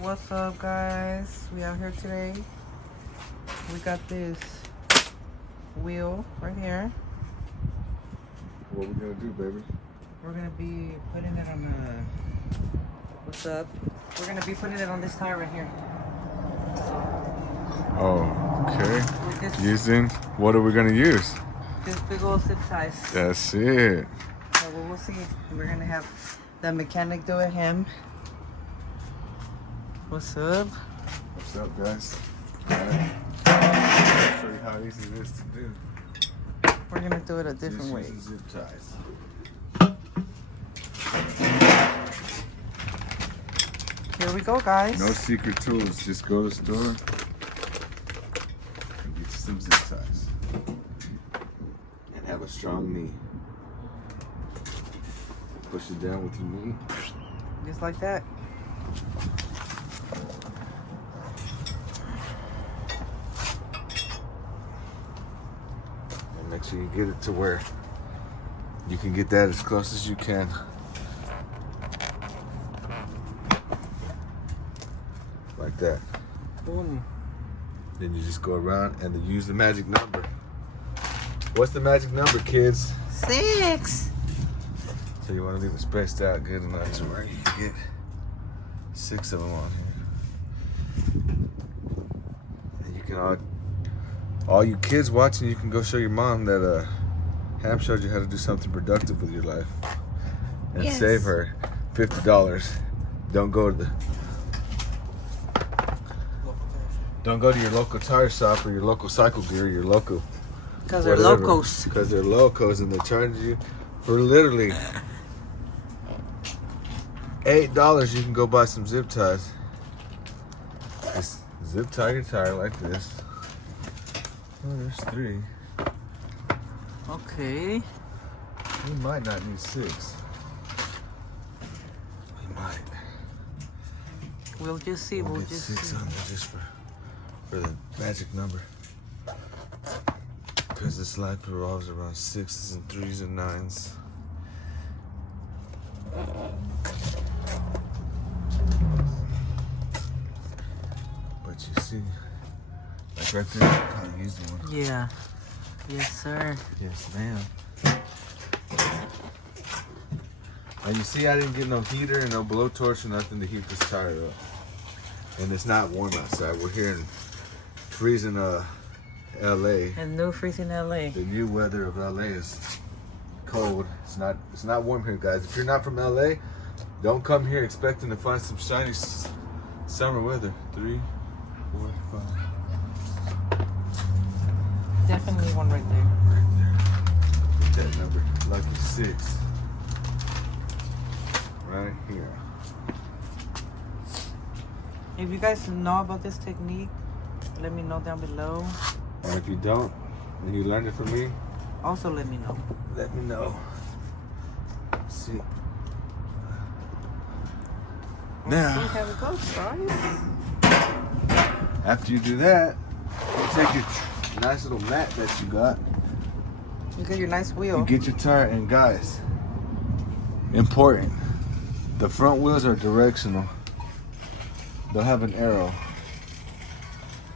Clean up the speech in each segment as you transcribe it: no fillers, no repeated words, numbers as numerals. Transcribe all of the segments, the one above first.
What's up, guys? We out here today. We got this wheel right here. What we gonna do, baby? We're gonna be putting it on what's up? We're gonna be putting it on this tire right here. Oh, okay. With this, Using, what are we gonna use? this big old zip ties. That's it. So we'll see. We're gonna have the mechanic do it. Him. What's up? What's up, guys? Alright. I'll show you how easy it is to do. We're gonna do it a different Just way. using zip ties. Here we go, guys. No secret tools. Just go to the store and get you some zip ties. And have a strong knee. Push it down with your knee. Just like that. And make sure you get it to where you can get that as close as you can. Like that. Boom. Then you just go around and then use the magic number. What's the magic number, kids? 6. So you want to leave it spaced out good enough to where you can get 6 of them on here. And you can all you kids watching, you can go show your mom that Ham showed you how to do something productive with your life and Yes. save her $50. Don't go to your local tire shop or your local cycle gear, your local. Because they're locos. Because they're locos and they charge you for literally $8. You can go buy some zip ties. Just zip tie your tire like this. Oh, there's 3. Okay. We might not need 6. We might. We'll just see. We'll We'll get just 6 see. on there just for the magic number. Because this life revolves around 6s and 3s and 9s. But you see, like right there, how to use the one. Yeah. Yes, sir. Yes, ma'am. And you see, I didn't get no heater and no blowtorch or nothing to heat this tire up. And it's not warm outside. We're here in freezing LA. And no freezing LA. The new weather of LA is cold. It's not warm here, guys. If you're not from LA, don't come here expecting to find some shiny summer weather. 3, 4, 5. Definitely one right there. Right there. Get that number. Lucky 6. Right here. If you guys know about this technique, let me know down below. And if you don't, and you learned it from me, Also, let me know. let me know. See. See Now, how it goes, guys. after you do that, you take your nice little mat that you got. You got your nice wheel. You get your tire, and guys, important. The front wheels are directional. They'll have an arrow.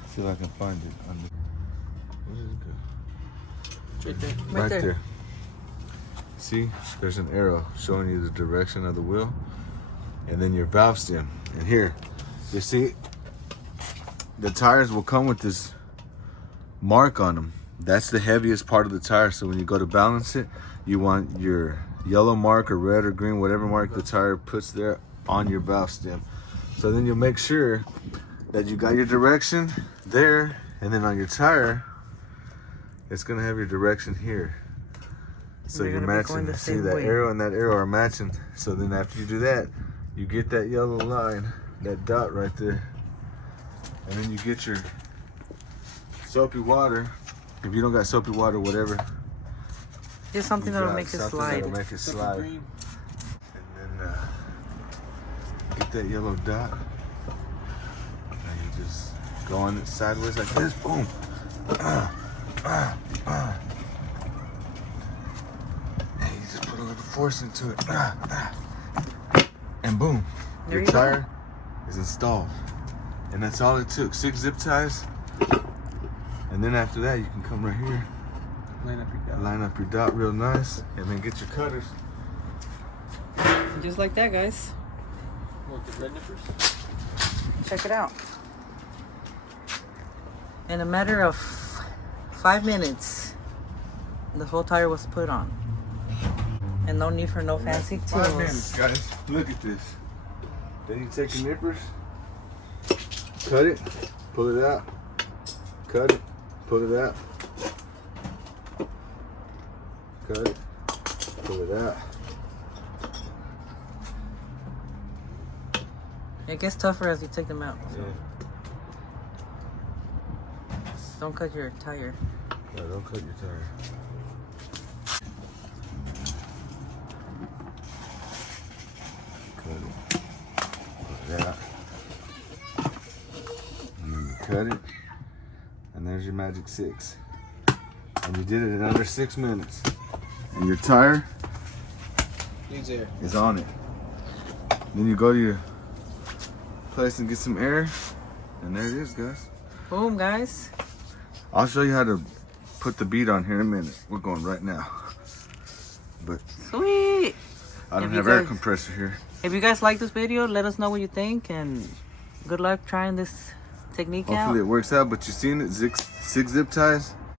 See if I can find it. Where is it? Right there. Right there. See, there's an arrow showing you the direction of the wheel, and then your valve stem. And here, you see, the tires will come with this mark on them. That's the heaviest part of the tire. So when you go to balance it, you want your yellow mark or red or green, whatever mark the tire puts there on your valve stem. So then you'll make sure that you got your direction there, and then on your tire, it's gonna have your direction here. So They're you're gonna be matching. going the See, same that way. arrow and that arrow are matching. So then after you do that, you get that yellow line, that dot right there. And then you get your soapy water. If you don't got soapy water, whatever. Just something you that'll got make it something slide. That'll make it slide. And then get that yellow dot. And you just go on it sideways like this. Boom. And you just put a little force into it. And boom. There Your you go. tire is installed. And that's all it took, 6 zip ties. And then after that, you can come right here, line up your dot real nice, and then get your cutters. Just like that, guys. What, the thread nippers? Check it out. In a matter of 5 minutes, the whole tire was put on. And no need for no fancy 5 minutes, tools. guys. Look at this. Then you take your nippers, cut it, pull it out, cut it, pull it out, cut it, pull it out. It gets tougher as you take them out. So Yeah. don't cut your tire. No, don't cut your tire. Cut it. Pull it out. And then you cut it. And there's your magic 6. And you did it in under 6 minutes. And your tire Needs air. is on it. Then you go to your place and get some air. And there it is, guys. Boom, guys. I'll show you how to put the bead on here in a minute. We're going right now. But Sweet. I don't If you have air guys- compressor here. If you guys like this video, let us know what you think. And good luck trying this technique Hopefully out. it works out, but you seen it, 6 zip ties.